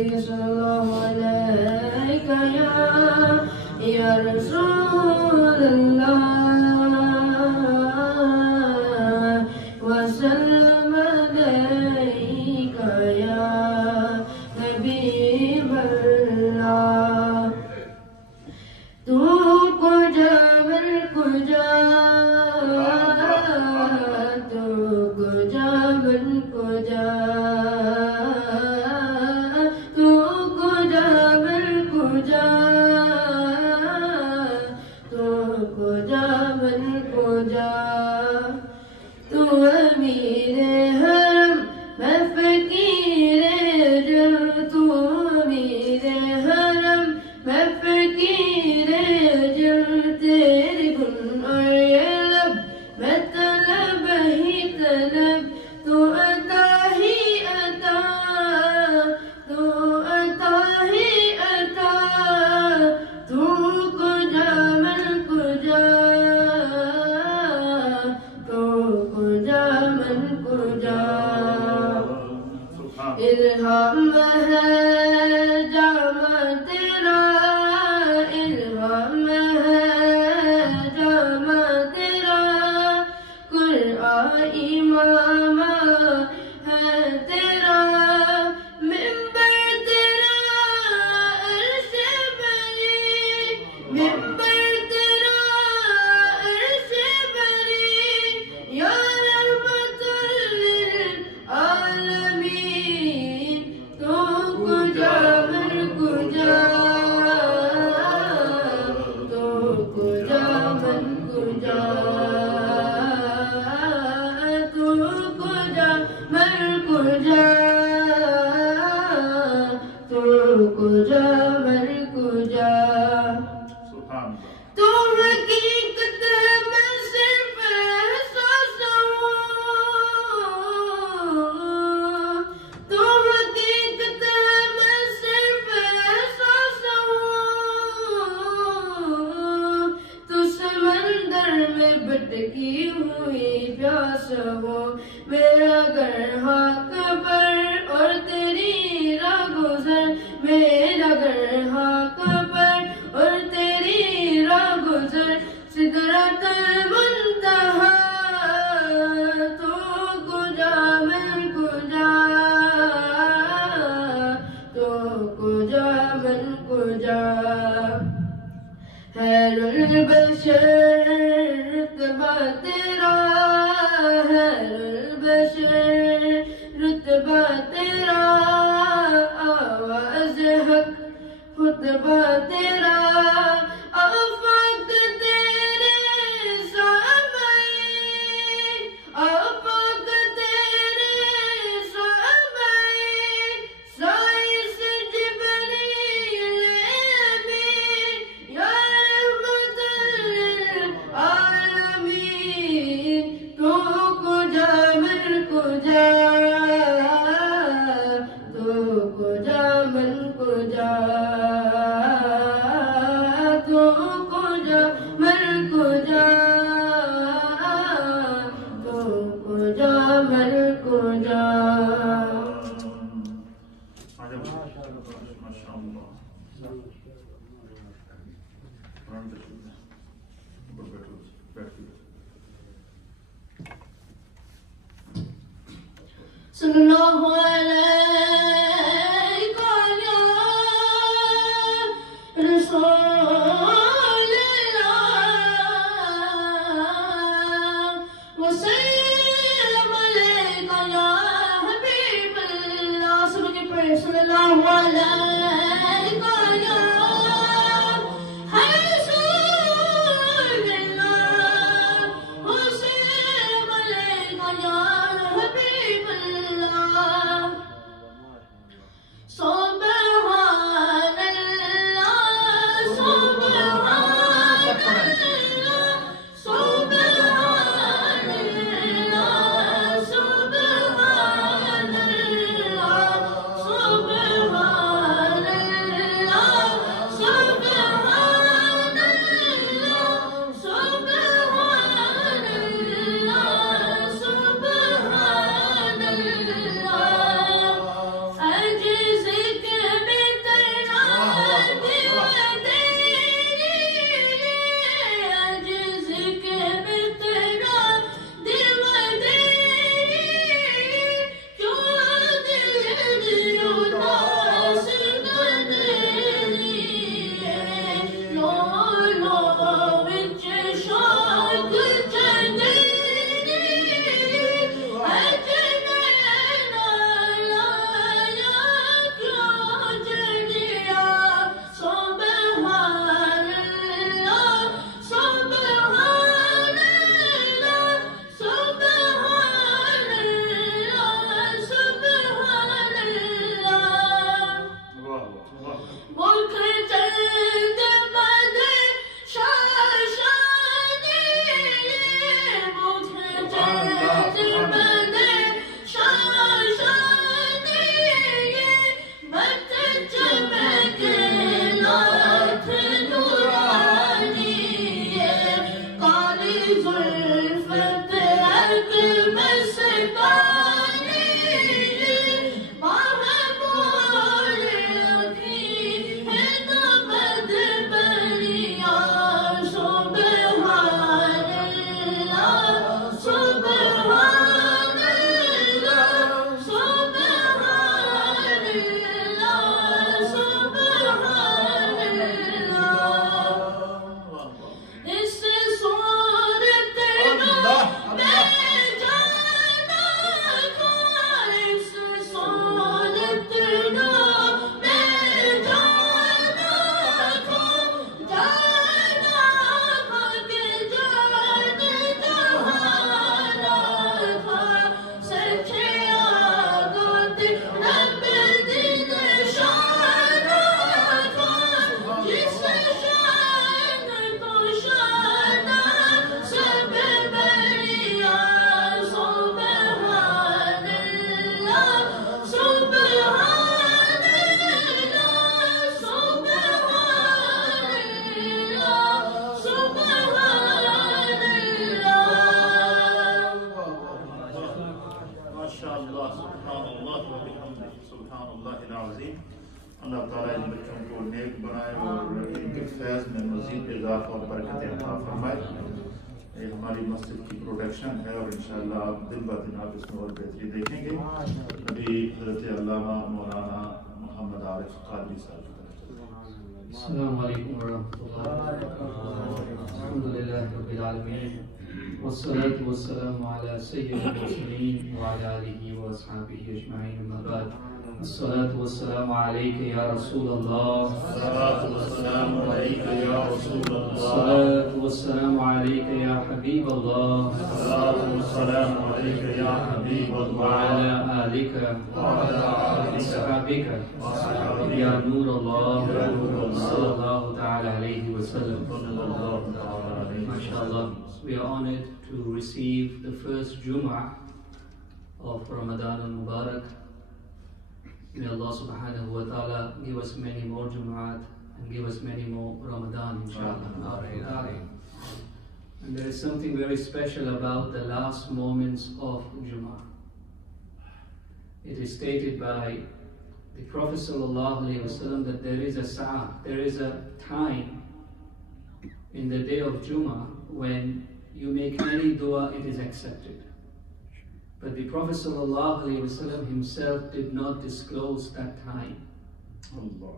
عليه صلى الله عليك يا رسول الله وسلم عليك يا حبيب الله تو کجا من کجا تو کجا من کجا تو کجا من کجا تو کجا من کجا تو امیر حرم میں فقیر جل تو امیر حرم میں فقیر جل تیرے گن اور یہ لب میں طلب ہی طلب تو عطا ہی عطا تو عطا ہی عطا تو کجا من کجا تو کجا من کجا الہام ہے جامع تیرا الہام ہے جامع تیرا قرآن امام ہے تیرا ممبر تیرا عرش بری ممبر تیرا عرش بری یا رحمت للعالمین تو کجا من کجا تو کجا من کجا تو کجا من کجا تو کجا من کجا تو حقیقت میں صرف احساس ہوں تو حقیقت میں صرف احساس ہوں تو سمندر میں بھٹکی ہوئی پیاس ہو میرا گھر حق پر اور تیری راہ گزر میرا گھر حق پر اور تیری راہ گزر سدرۃ المنتہا تو کجا من کجا تو کجا من کجا خیر البشر رتبہ تیرا خیر البشر رتبہ تیرا آواز حق خطبہ تیرا آفاق تیرے سامعے آفاق تیرے سامعے سائس جبریل امین یا رحمت للعالمین تو کجا من کجا تو کجا من کجا تو کجا من کجا تو کجا من کجا صلی اللہ علیہ رسول اللہ وسلم علیکہ یا حبیب اللہ سب کے پڑھے صلی اللہ علیہ ماشاءاللہ سبحان اللہ و بحمدہ سبحان اللہ العظیم. اللہ تعالیٰ ان بچوں کو نیک بنائے اور ان کے فیض میں مزید اضافہ اور برکت عطا فرمائے. یہ ہماری مسجد کی پروڈکشن ہے اور انشاءاللہ آپ دن بہ دن آپ اس میں اور بہتری دیکھیں گے. ابھی حضرت علامہ مولانا محمد عارف قادری صاحب. السلام علیکم ورحمۃ اللہ. الحمدللہ رب العالمین والصلاة والسلام علی سید المرسلین وعلی آلہ واصحابہ اجمعین. اما بعد. الصلاة والسلام علیک یا رسول اللہ. الصلاة والسلام علیک یا رسول اللہ. الصلاة والسلام علیک یا حبیب اللہ. الصلاة والسلام علیک یا حبیب اللہ. وعلی آلک وعلی آلک وصحبک یا نور اللہ صلی اللہ تعالی علیہ وسلم. MashaAllah, we are honored to receive the first Jum'ah of Ramadan al-Mubarak. May Allah subhanahu wa ta'ala give us many more Jum'at and give us many more Ramadan, inshallah. And there is something very special about the last moments of Jum'ah. It is stated by the Prophet sallallahu alaihi wasallam that there is a sa'ah, there is a time in the day of Jummah when you make any dua, it is accepted. But the Prophet sallallahu alaihi wasallam himself did not disclose that time. Allah.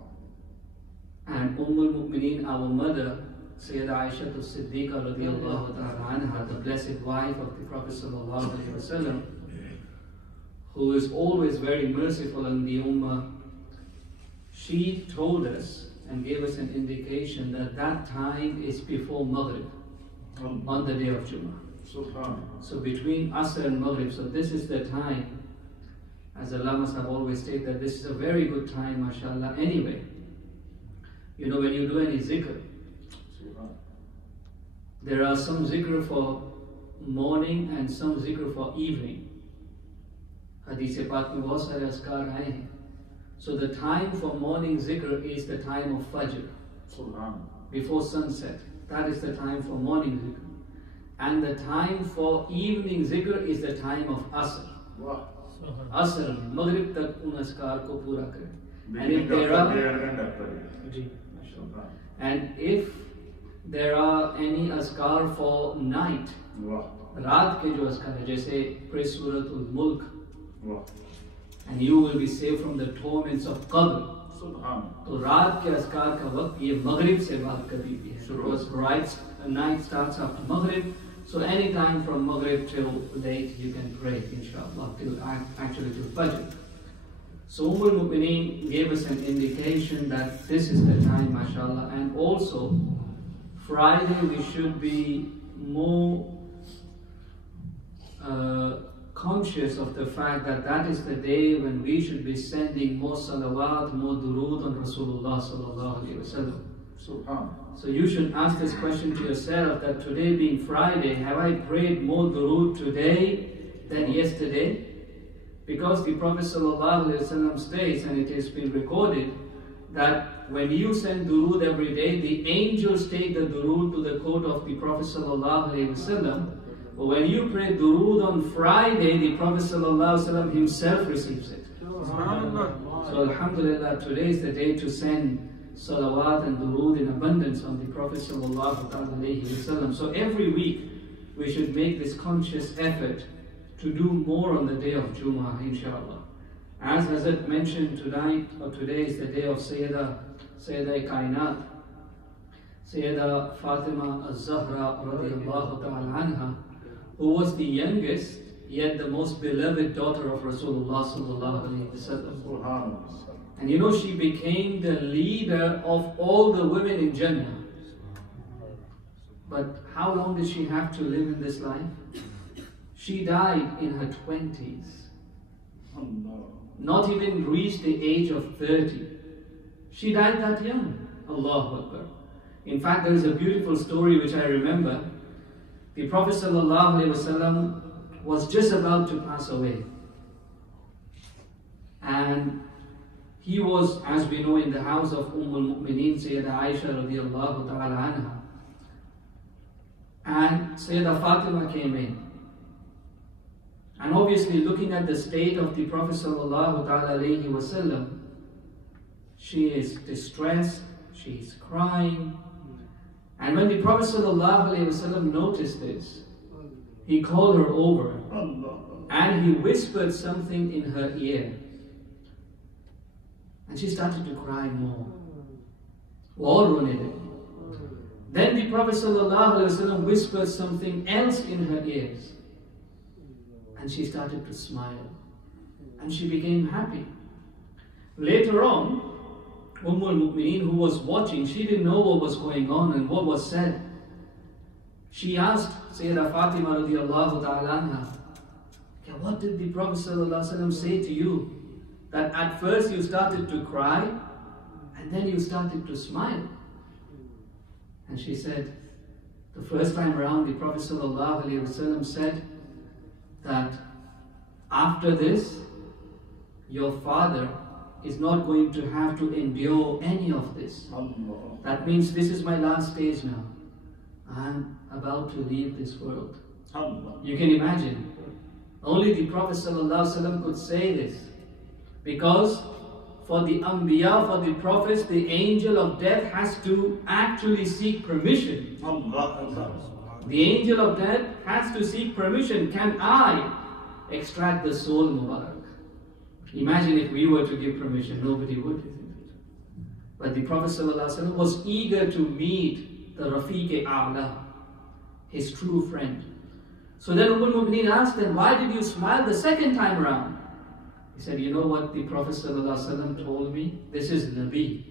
And al-Mu'mineen, our mother, Sayyidah Aisha as-Siddiqa radiyallahu ta'ala anha, the blessed wife of the Prophet sallallahu alaihi wasallam, who is always very merciful in the ummah, she told us and gave us an indication that that time is before Maghrib on the day of Jummah. So between Asr and Maghrib, so this is the time, as Allamas have always stated, that this is a very good time, mashallah. Anyway, you know, when you do any zikr, there are some zikr for morning and some zikr for evening. Hadith Pak mein bahut sare azkar aaye hain. So the time for morning zikr is the time of Fajr, before sunset. That is the time for morning zikr. And the time for evening zikr is the time of Asr. Asr, Maghrib tak un azkar ko pura kare. And if there are any azkar for night, raat ke jo azkar hai, jaise pray Suratul Mulk, and you will be saved from the torments of Qabr. So raat ke azkar ka waqt ye Maghrib se baad kabhi bhi hai. Because right night starts after Maghrib. So any time from Maghrib till late you can pray, inshallah, till actually till Fajr. So al-Mu'mineen gave us an indication that this is the time, mashallah. And also Friday we should be more conscious of the fact that that is the day when we should be sending more salawat, more durood on Rasulullah sallallahu alaihi wasallam. So you should ask this question to yourself, that today being Friday, have I prayed more durood today than yesterday? Because the Prophet sallallahu alaihi wasallam states, and it has been recorded, that when you send durood every day, the angels take the durood to the court of the Prophet sallallahu alaihi wasallam. But when you pray durood on Friday, the Prophet ﷺ himself receives it. So alhamdulillah, today is the day to send salawat and durood in abundance on the Prophet ﷺ. So every week we should make this conscious effort to do more on the day of Jummah, inshallah. As Hazrat mentioned, tonight or today is the day of Sayyidah Kainat, Sayyidah Fatima Az-Zahra radiyallahu ta'ala anha, who was the youngest yet the most beloved daughter of Rasulullah sallallahu alaihi wasallam. And you know, she became the leader of all the women in Jannah. But how long did she have to live in this life? She died in her 20s. Not even reached the age of 30. She died that young. Allahu Akbar. In fact, there is a beautiful story which I remember. The Prophet ﷺ was just about to pass away. And he was, as we know, in the house of al-Mu'mineen, Sayyidah Aisha radiyallahu ta'ala anha. And Sayyidah Fatima came in. And obviously looking at the state of the Prophet sallallahu ta'ala alayhi wasallam, she is distressed, she is crying. And when the Prophet sallallahu alayhi wasallam noticed this, he called her over and he whispered something in her ear. And she started to cry more. Then the Prophet ﷺ whispered something else in her ears. And she started to smile. And she became happy. Later on, al-Mu'mineen, who was watching, she didn't know what was going on and what was said. She asked Sayyidah Fatima radiallahu ta'ala anha, what did the Prophet ﷺ say to you? That at first you started to cry and then you started to smile. And she said, the first time around the Prophet ﷺ said that after this, your father is not going to have to endure any of this. That means this is my last stage now. I'm about to leave this world. You can imagine. Only the Prophet ﷺ could say this. Because for the Anbiya, for the prophets, the angel of death has to actually seek permission. The angel of death has to seek permission. Can I extract the soul, Mubarak? Imagine if we were to give permission, nobody would, isn't it? But the Prophet ﷺ was eager to meet the Rafiq-e-A'la, his true friend. So then al-Mu'mineen asked him, why did you smile the second time around? He said, you know what the Prophet ﷺ told me? This is Nabi.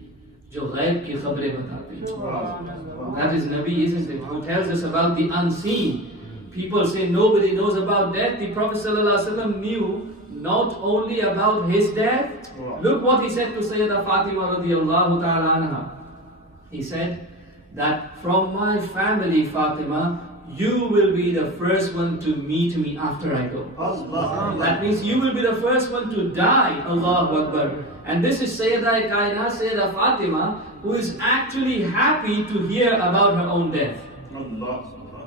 Jo ghaib ki khabre batate. That is Nabi, isn't it? Who tells us about the unseen. People say nobody knows about death. The Prophet ﷺ knew not only about his death. Look what he said to Sayyidah Fatima radiallahu ta'ala anha. He said that from my family, Fatima, you will be the first one to meet me after I go. That means you will be the first one to die. Allahu Akbar. And this is Sayyidah Kainat, Sayyidah Fatima, who is actually happy to hear about her own death.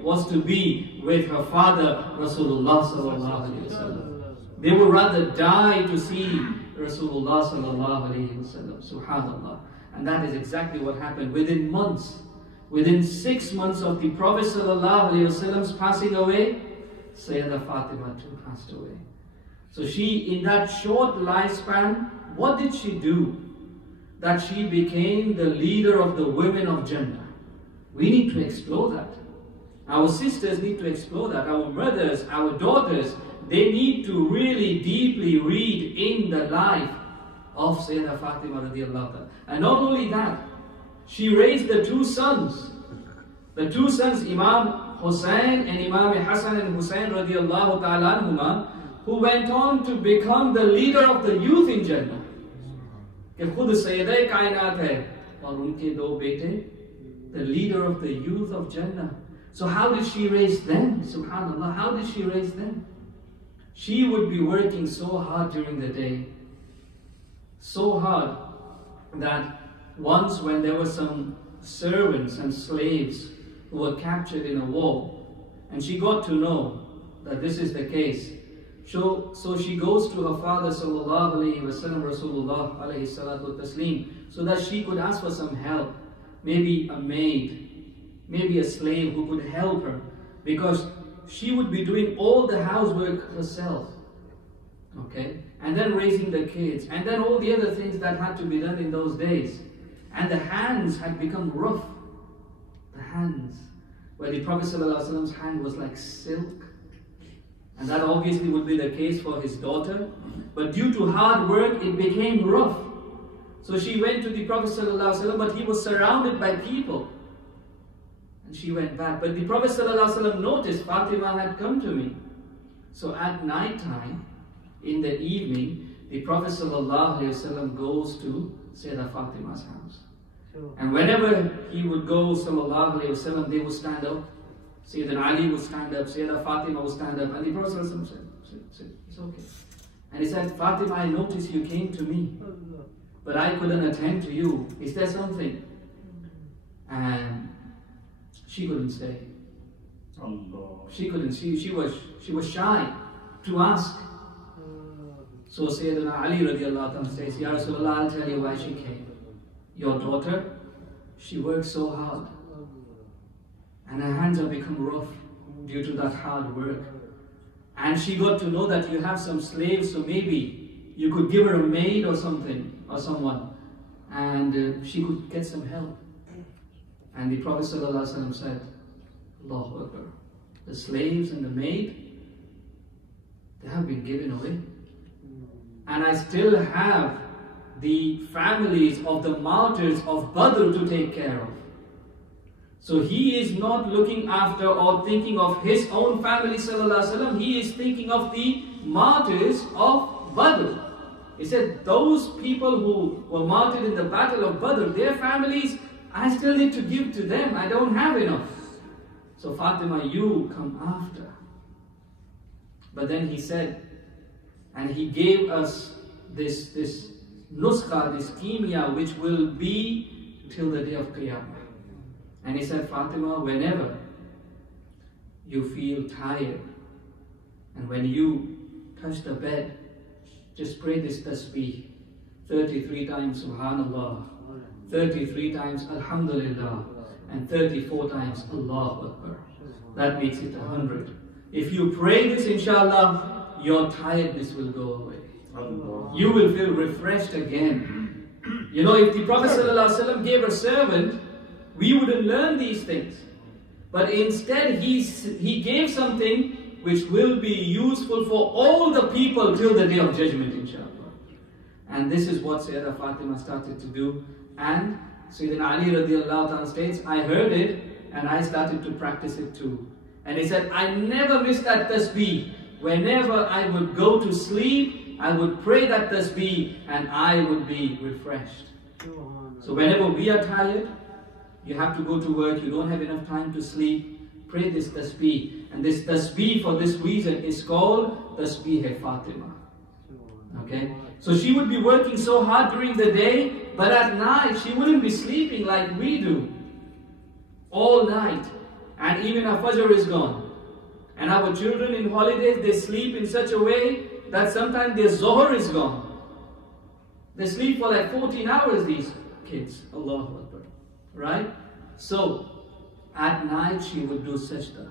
was to be with her father Rasulullah sallallahu alaihi wasallam. They would rather die to see Rasulullah sallallahu alayhi wa sallam. Subhanallah. And that is exactly what happened. Within months, within 6 months of the Prophet sallallahu alayhi wa sallam's passing away, Sayyidah Fatima too passed away. So she, in that short lifespan, what did she do? That she became the leader of the women of Jannah. We need to explore that. Our sisters need to explore that. Our mothers, our daughters, they need to really deeply read in the life of Sayyidah Fatima radiallahu ta'ala. And not only that, she raised the two sons. The two sons, Imam Hussain and Imam Hassan and Hussain radiallahu ta'ala anhuma, who went on to become the leader of the youth in Jannah. کہ خود سیدہ کائنات ہے اور ان کے دو بیٹے, the leader of the youth of Jannah. So how did she raise them? Subhanallah, how did she raise them? She would be working so hard during the day, so hard that once when there were some servants and slaves who were captured in a war, and she got to know that this is the case, so she goes to her father sallallahu alayhi wa sallam, Rasulullah alayhi salatu taslim, so that she could ask for some help, maybe a maid, maybe a slave who could help her, because she would be doing all the housework herself, okay, and then raising the kids, and then all the other things that had to be done in those days. And the hands had become rough. The hands, where the Prophet ﷺ's hand was like silk, and that obviously would be the case for his daughter, but due to hard work it became rough. So she went to the Prophet ﷺ, but he was surrounded by people. And she went back. But the Prophet ﷺ noticed Fatima had come to me. So at night time, in the evening, the Prophet ﷺ goes to Sayyidah Fatima's house. And whenever he would go, ﷺ, they would stand up. Sayyidina Ali would stand up, Sayyidah Fatima would stand up. And the Prophet ﷺ said, it's okay. And he said, Fatima, I noticed you came to me, but I couldn't attend to you. Is there something? and she couldn't stay. Allah. She couldn't. She was shy to ask. So Sayyidina Ali radiallahu anhu says, Ya Rasulullah, I'll tell you why she came. Your daughter, she worked so hard, and her hands have become rough due to that hard work. And she got to know that you have some slaves, so maybe you could give her a maid or something, or someone, and she could get some help. And the Prophet ﷺ said, Allahu Akbar, the slaves and the maid, they have been given away. And I still have the families of the martyrs of Badr to take care of. So he is not looking after or thinking of his own family, sallallahu alaihi wasallam. He is thinking of the martyrs of Badr. He said, those people who were martyred in the battle of Badr, their families, I still need to give to them. I don't have enough. So Fatima, you come after. But then he said, and he gave us this nuskha, this kimia, which will be till the day of Qiyamah. And he said, Fatima, whenever you feel tired, and when you touch the bed, just pray this tasbih 33 times Subhanallah, 33 times Alhamdulillah, and 34 times Allahu Akbar. That makes it 100. If you pray this, inshallah, your tiredness will go away. You will feel refreshed again. You know, if the Prophet ﷺ gave a servant, we wouldn't learn these things. But instead, he gave something which will be useful for all the people till the day of judgment, inshallah. And this is what Sayyidah Fatima started to do. And Sayyidina Ali radiallahu anhu states, I heard it and I started to practice it too. And he said, I never missed that tasbih. Whenever I would go to sleep, I would pray that tasbih and I would be refreshed. So whenever we are tired, you have to go to work, you don't have enough time to sleep, pray this tasbih. And this tasbih for this reason is called Tasbih Fatima. Okay? So she would be working so hard during the day, but at night she wouldn't be sleeping like we do. All night. And even our Fajr is gone. And our children in holidays, they sleep in such a way that sometimes their Zohar is gone. They sleep for like 14 hours, these kids. Allahu Akbar. Right? So, at night she would do sajda.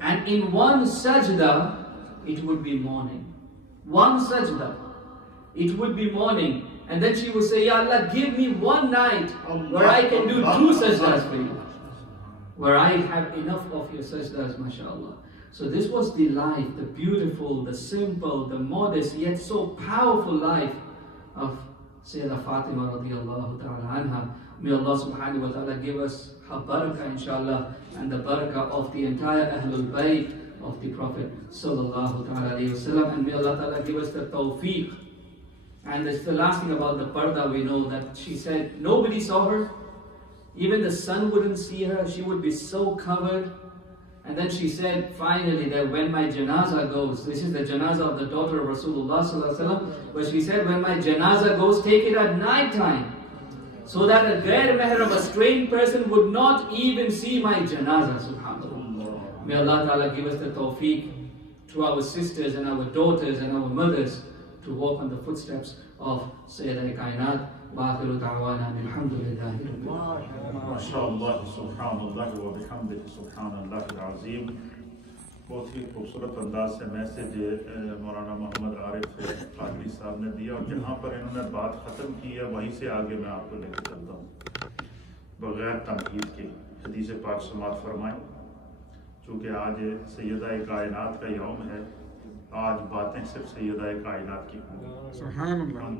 And in one sajda, it would be morning. One sajda, it would be morning. And then she would say, Ya Allah, give me one night where I can do 2 sajdas for you. Where I have enough of your sajdas, mashallah. So this was the life, the beautiful, the simple, the modest, yet so powerful life of Sayyidah Fatima radiallahu ta'ala anha. May Allah subhanahu wa ta'ala give us her barakah, inshallah, and the barakah of the entire Ahlul Bayt of the Prophet sallallahu ta'ala alayhi wa sallam. And may Allah ta'ala give us the tawfiq. And the last thing about the parda, we know that she said nobody saw her. Even the sun wouldn't see her. She would be so covered. And then she said finally that when my janazah goes, this is the janazah of the daughter of Rasulullah sallallahu alaihi wasallam, but she said when my janazah goes, take it at night time, so that a ghair meher of a strange person would not even see my janazah, subhanAllah. May Allah ta'ala give us the tawfiq to our sisters and our daughters and our mothers to walk on the footsteps of Sayyidah Kainat. وآخر دعوانا الحمد لله رب العالمين. ما شاء الله سبحان اللہ و بحمدہ سبحان اللہ العظیم. بہت ہی خوبصورت انداز سے میسج مولانا محمد عارف قادری صاحب نے دیا، اور جہاں پر انہوں نے بات ختم کی ہے وہیں سے آگے میں آپ کو لے کے چلتا ہوں بغیر تمہید کے. حدیث پاک سماعت فرمائیں. چونکہ آج سیدہ کائنات کا یوم ہے، آج باتیں صرف سیدہ کائنات کی ہوں. سبحان اللہ. ان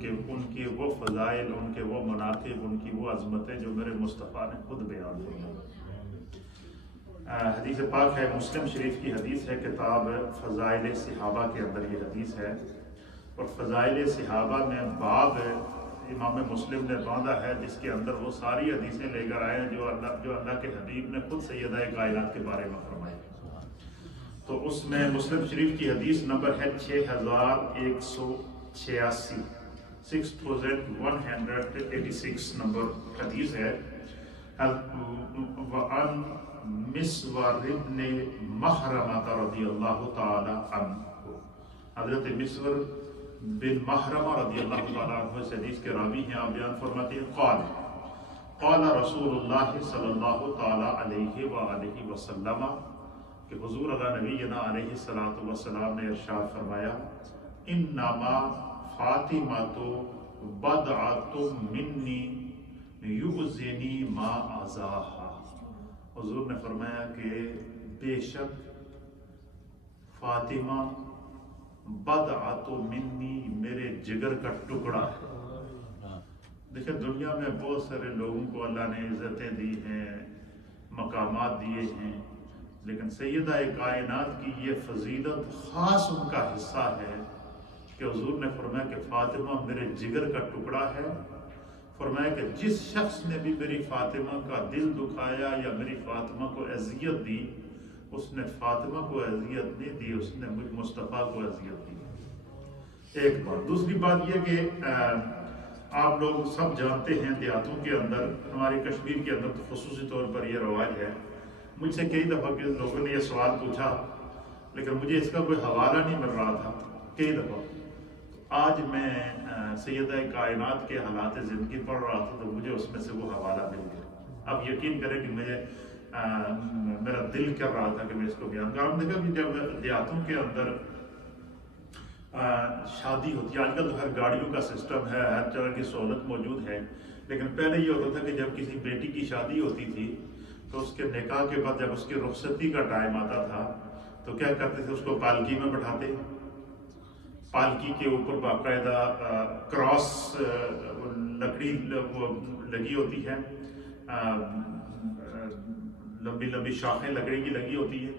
کی وہ فضائل، ان کے وہ مناقب، ان کی وہ عظمتیں جو میرے مصطفیٰ نے خود بیان فرمائی. حدیث پاک ہے، مسلم شریف کی حدیث ہے، کتاب فضائل صحابہ کے اندر یہ حدیث ہے. اور فضائل صحابہ میں باب امام مسلم نے باندھا ہے جس کے اندر وہ ساری حدیثیں لے کر آئے ہیں جو اللہ کے حبیب نے خود سیدہ کائنات کے بارے میں فرمائی. تو اس میں مسلم شریف کی حدیث نمبر ہے 6186، 6186 نمبر حدیث ہے. وعن مسور ابن محرمہ رضی اللہ تعالی عنہ، حضرت مسور بن محرمہ رضی اللہ تعالی عنہ اس حدیث کے راوی ہیں، آپ بیان فرماتے ہیں قال رسول اللہ صلی اللہ تعالی علیہ وآلہ وسلم کہ حضور اللہ نبینا علیہ السلام نے ارشاد فرمایا انما فاطمۃ بضعۃ منی یؤذنی ما اذاہا، حضور نے فرمایا کہ بے شک فاطمہ بضعۃ منی میرے جگر کا ٹکڑا ہے۔ دیکھیں دنیا میں بہت سارے لوگوں کو اللہ نے عزتیں دی ہیں، مقامات دیے ہیں، لیکن سیدہ کائنات کی یہ فضیلت خاص ان کا حصہ ہے کہ حضور نے فرمایا کہ فاطمہ میرے جگر کا ٹکڑا ہے۔ فرمایا کہ جس شخص نے بھی میری فاطمہ کا دل دکھایا یا میری فاطمہ کو اذیت دی، اس نے فاطمہ کو اذیت نہیں دی، اس نے مجھ مصطفیٰ کو اذیت دی۔ ایک بات۔ دوسری بات یہ کہ آپ لوگ سب جانتے ہیں دیہاتوں کے اندر، ہماری کشمیر کے اندر تو خصوصی طور پر یہ رواج ہے، مجھ سے کئی دفعہ کے لوگوں نے یہ سوال پوچھا لیکن مجھے اس کا کوئی حوالہ نہیں مل رہا تھا کئی دفعہ۔ آج میں سیدہ کائنات کے حالات زندگی پڑھ رہا تھا تو مجھے اس میں سے وہ حوالہ مل گیا۔ اب یقین کریں کہ میرا دل کر رہا تھا کہ میں اس کو بیان کروں۔ دیکھا کہ جب دیہاتوں کے اندر شادی ہوتی ہے، آج کل تو ہر گاڑیوں کا سسٹم ہے، ہر طرح کی سہولت موجود ہے، لیکن پہلے یہ ہوتا تھا کہ جب کسی بیٹی کی شادی ہوتی تھی تو اس کے نکاح کے بعد جب اس کی رخصتی کا ٹائم آتا تھا تو کیا کرتے تھے، اس کو پالکی میں بٹھاتے، پالکی کے اوپر باقاعدہ کراس لکڑی لگی ہوتی ہے، لمبی لمبی شاخیں لکڑی کی لگی ہوتی ہے،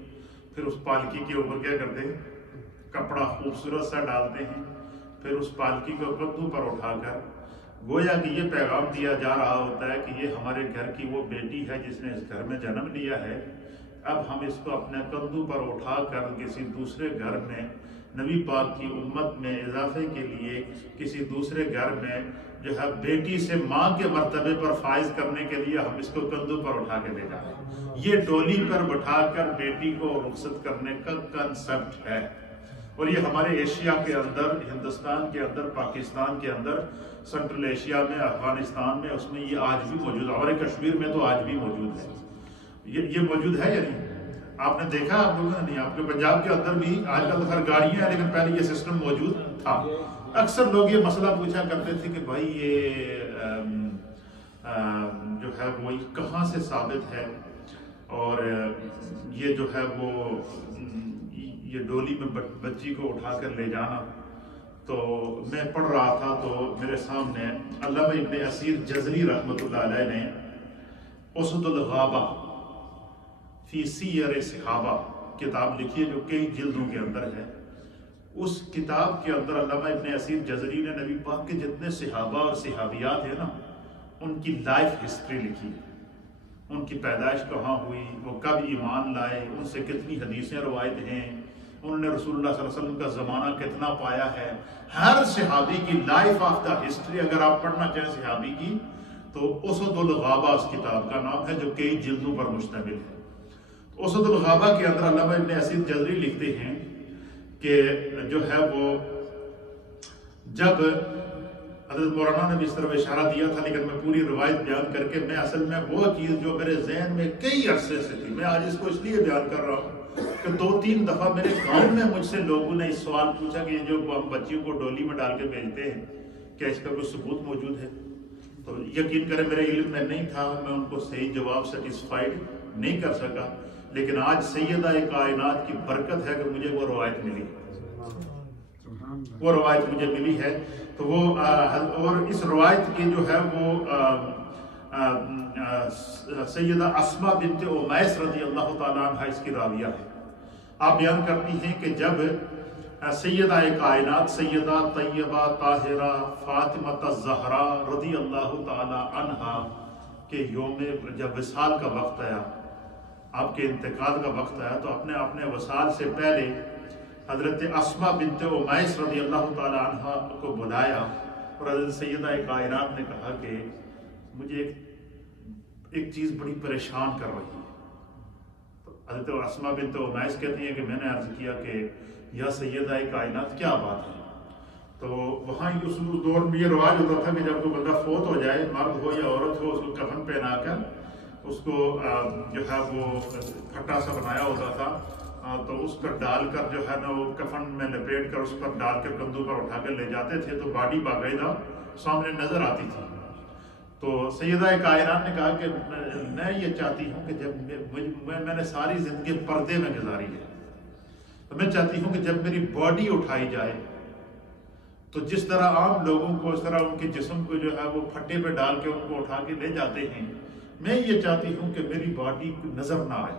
پھر اس پالکی کے اوپر کیا کرتے ہیں، کپڑا خوبصورت سا ڈالتے ہیں، پھر اس پالکی کو کندھوں پر اٹھا کر گویا کہ یہ پیغام دیا جا رہا ہوتا ہے کہ یہ ہمارے گھر کی وہ بیٹی ہے جس نے اس گھر میں جنم لیا ہے، اب ہم اس کو اپنے کندھوں پر اٹھا کر کسی دوسرے گھر میں نبی پاک کی امت میں اضافے کے لیے کسی دوسرے گھر میں جو ہے بیٹی سے ماں کے مرتبے پر فائز کرنے کے لیے ہم اس کو کندھوں پر اٹھا کے لے جائیں۔ یہ ڈولی پر بٹھا کر بیٹی کو رخصت کرنے کا کنسپٹ ہے، اور یہ ہمارے ایشیا کے اندر، ہندوستان کے اندر، پاکستان کے اندر، سنٹرل ایشیا میں، افغانستان میں، اس میں یہ آج بھی موجود ہے، ہمارے کشمیر میں تو آج بھی موجود ہے۔ یہ موجود ہے یا نہیں؟ آپ نے دیکھا، آپ لوگوں نے نہیں؟ آپ کے پنجاب کے اندر بھی آج کل تو ہر گاڑیاں ہیں لیکن پہلے یہ سسٹم موجود تھا۔ اکثر لوگ یہ مسئلہ پوچھا کرتے تھے کہ بھائی یہ جو ہے وہ کہاں سے ثابت ہے، اور یہ جو ہے وہ یہ ڈولی میں بچی کو اٹھا کر لے جانا۔ تو میں پڑھ رہا تھا تو میرے سامنے علامہ ابن اسیر جزری رحمۃ اللہ علیہ نے اسد الغابہ فی سیر صحابہ کتاب لکھی ہے جو کئی جلدوں کے اندر ہے۔ اس کتاب کے اندر علامہ ابن اسیر جزری نے نبی پاک کے جتنے صحابہ اور صحابیات ہیں نا، ان کی لائف ہسٹری لکھی ہے، ان کی پیدائش کہاں ہوئی، وہ کب ایمان لائے، ان سے کتنی حدیثیں روایت ہیں، انہوں نے رسول اللہ صلی اللہ علیہ وسلم کا زمانہ کتنا پایا ہے، ہر صحابی کی لائف آف دا ہسٹری اگر آپ پڑھنا چاہیں صحابی کی تو اسد الغابہ اس کتاب کا نام ہے جو کئی جلدوں پر مشتمل ہے۔ اسد الغابہ کے اندر علامہ ابن اسیر جزری لکھتے ہیں کہ جو ہے وہ جب حضرت مولانا نے بھی اس طرح اشارہ دیا تھا، لیکن میں پوری روایت بیان کر کے میں اصل میں وہ چیز جو میرے ذہن میں کئی عرصے سے تھی، میں آج اس کو اس لیے بیان کر رہا ہوں کہ 2-3 دفعہ میرے گاؤں میں مجھ سے لوگوں نے اس سوال پوچھا کہ یہ جو ہم بچیوں کو ڈولی میں ڈال کے بھیجتے ہیں کیا اس کا کوئی ثبوت موجود ہے؟ تو یقین کریں میرے علم میں نہیں تھا، میں ان کو صحیح جواب سیٹسفائیڈ نہیں کر سکا، لیکن آج سیدہ کائنات کی برکت ہے کہ مجھے وہ روایت ملی، وہ روایت مجھے ملی ہے۔ تو وہ اور اس روایت کی جو ہے وہ سیدہ اسماء بنت امیس رضی اللہ تعالیٰ عنہ اس کی راویہ ہے۔ آپ بیان کرتی ہیں کہ جب سیدہ کائنات سیدہ طیبہ طاہرہ فاطمہ الزہرا رضی اللہ تعالیٰ عنہ کے یوم جب وصال کا وقت آیا، آپ کے انتقال کا وقت آیا، تو اپنے وصال سے پہلے حضرت اسماء بنت امیس رضی اللہ تعالیٰ عنہ کو بلایا، اور حضرت سیدہ کائنات نے کہا کہ مجھے ایک چیز بڑی پریشان کر رہی ہے. تو حضرت اسما بنت عمیس کہتی ہیں کہ میں نے عرض کیا کہ یا سیدہ کائنات کیا بات ہے. تو وہاں اس دور میں یہ رواج ہوتا تھا کہ جب کوئی بندہ فوت ہو جائے، مرد ہو یا عورت ہو، اس کو کفن پہنا کر اس کو جو ہے وہ پھٹا سا بنایا ہوتا تھا، تو اس پر ڈال کر جو ہے نا وہ کفن میں لپیٹ کر اس پر ڈال کر کندھوں پر اٹھا کر لے جاتے تھے، تو باڈی باقاعدہ سامنے نظر آتی تھی. تو سیدہ کائنات نے کہا کہ میں یہ چاہتی ہوں کہ جب میں نے ساری زندگی پردے میں گزاری ہے، تو میں چاہتی ہوں کہ جب میری باڈی اٹھائی جائے تو جس طرح عام لوگوں کو اس طرح ان کے جسم کو جو ہے وہ پھٹے پہ ڈال کے ان کو اٹھا کے لے جاتے ہیں، میں یہ چاہتی ہوں کہ میری باڈی نظر نہ آئے.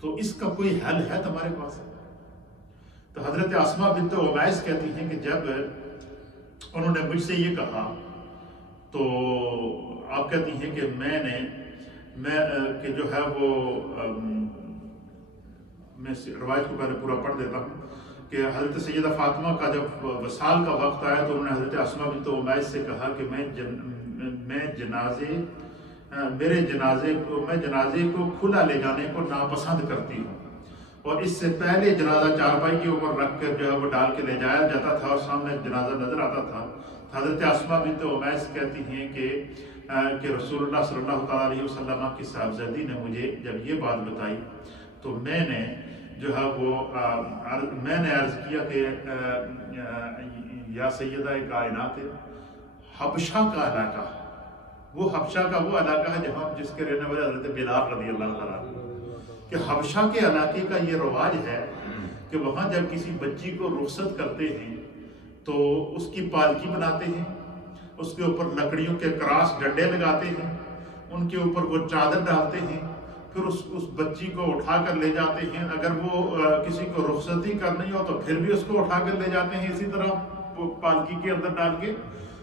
تو اس کا کوئی حل ہے تمہارے پاس؟ تو حضرت اسما بنت عمیس کہتی ہیں کہ جب انہوں نے مجھ سے یہ کہا تو آپ کہتی ہیں کہ میں کہ جو ہے وہ میں روایت کو پہلے پورا پڑھ دیتا ہوں کہ حضرت سیدہ فاطمہ کا جب وصال کا وقت آیا تو انہوں نے حضرت اسما بنت عمیس سے کہا کہ میں جنازے کو کھلا لے جانے کو ناپسند کرتی ہوں، اور اس سے پہلے جنازہ چارپائی کے اوپر رکھ کر جو ہے وہ ڈال کے لے جایا جاتا تھا اور سامنے جنازہ نظر آتا تھا. حضرت اسما بنت عمیس کہتی ہیں کہ رسول اللہ صلی اللہ علیہ وسلم کی صاحبزادی نے مجھے جب یہ بات بتائی تو میں نے جو ہے وہ میں نے عرض کیا کہ یا سیدہ کائنات، حبشہ کا علاقہ، وہ حبشہ کا وہ علاقہ ہے جہاں جس کے رہنے والے حضرت بلال رضی اللہ تعالیٰ کہ حبشہ کے علاقے کا یہ رواج ہے کہ وہاں جب کسی بچی کو رخصت کرتے ہیں تو اس کی پالکی بناتے ہیں، اس کے اوپر لکڑیوں کے کراس ڈنڈے لگاتے ہیں، ان کے اوپر وہ چادر ڈالتے ہیں، پھر اس بچی کو اٹھا کر لے جاتے ہیں. اگر وہ کسی کو رخصتی کرنی ہو تو پھر بھی اس کو اٹھا کر لے جاتے ہیں اسی طرح وہ پالکی کے اندر ڈال کے،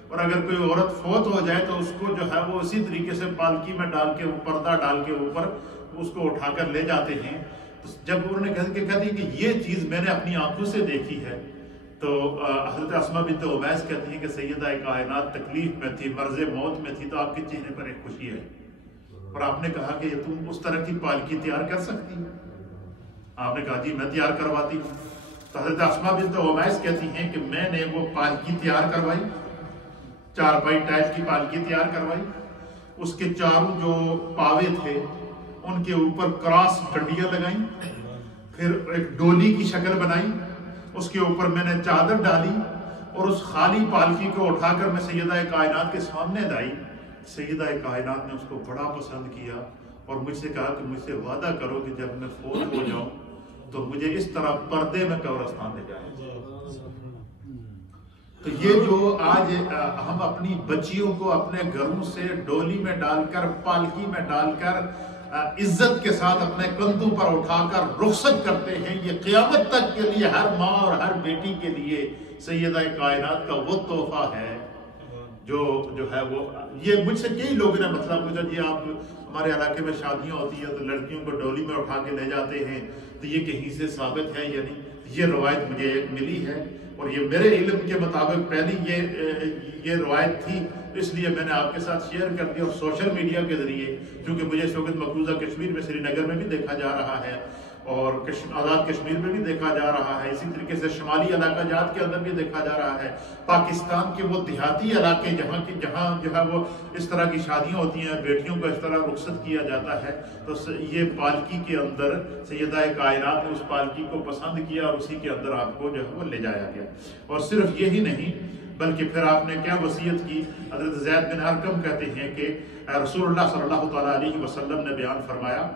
اور اگر کوئی عورت فوت ہو جائے تو اس کو جو ہے وہ اسی طریقے سے پالکی میں ڈال کے پردہ ڈال کے اوپر اس کو اٹھا کر لے جاتے ہیں. جب انہوں نے کہتی کہ یہ چیز میں نے اپنی آنکھوں سے دیکھی ہے تو حضرت اسما بنت عمیس کہتی ہیں کہ سیدہ کائنات تکلیف میں تھی، مرض موت میں تھی، تو آپ کے چہرے پر ایک خوشی ہے، اور آپ نے کہا کہ تم اس طرح کی پالکی تیار کر سکتی ہو؟ آپ نے کہا جی میں تیار کرواتی ہوں. تو حضرت اسما بنت عمیس کہتی ہیں کہ میں نے وہ پالکی تیار کروائی، چارپائی ٹائپ کی پالکی تیار کروائی، اس کے چاروں جو پاوے تھے ان کے اوپر کراس ڈنڈیاں لگائیں، پھر ایک ڈولی کی شکل بنائی، اس کے اوپر میں نے چادر ڈالی اور اس خالی پالکی کو اٹھا کر میں سیدہ کائنات کے سامنے لائی. سیدہ کائنات نے اس کو بڑا پسند کیا اور مجھ سے کہا کہ مجھ سے وعدہ کرو کہ جب میں فوت ہو جاؤں تو مجھے اس طرح پردے میں قبرستان لے جائیں. تو یہ جو آج ہم اپنی بچیوں کو اپنے گھروں سے ڈولی میں ڈال کر پالکی میں ڈال کر عزت کے ساتھ اپنے کندھوں پر اٹھا کر رخصت کرتے ہیں، یہ قیامت تک کے لیے ہر ماں اور ہر بیٹی کے لیے سیدہ کائنات کا وہ تحفہ ہے جو ہے وہ. یہ مجھ سے کئی لوگوں نے مسئلہ پوچھا جی آپ ہمارے علاقے میں شادیاں ہوتی ہیں تو لڑکیوں کو ڈولی میں اٹھا کے لے جاتے ہیں، تو یہ کہیں سے ثابت ہے یا نہیں؟ یہ روایت مجھے ایک ملی ہے اور یہ میرے علم کے مطابق پہلی یہ روایت تھی، اس لیے میں نے آپ کے ساتھ شیئر کر دی. اور سوشل میڈیا کے ذریعے چونکہ مجھے اس وقت مقبوضہ کشمیر میں سری نگر میں بھی دیکھا جا رہا ہے اور آزاد کشمیر میں بھی دیکھا جا رہا ہے، اسی طریقے سے شمالی علاقہ جات کے اندر بھی دیکھا جا رہا ہے، پاکستان کے وہ دیہاتی علاقے جہاں جو ہے وہ اس طرح کی شادیاں ہوتی ہیں، بیٹیوں کو اس طرح رخصت کیا جاتا ہے. تو یہ پالکی کے اندر سیدہ کائنات نے اس پالکی کو پسند کیا اور اسی کے اندر آپ کو جو ہے وہ لے جایا گیا. اور صرف یہی نہیں بلکہ پھر آپ نے کیا وصیت کی؟ حضرت زید بن ارقم کہتے ہیں کہ رسول اللہ صلی اللہ تعالیٰ علیہ وسلم نے بیان فرمایا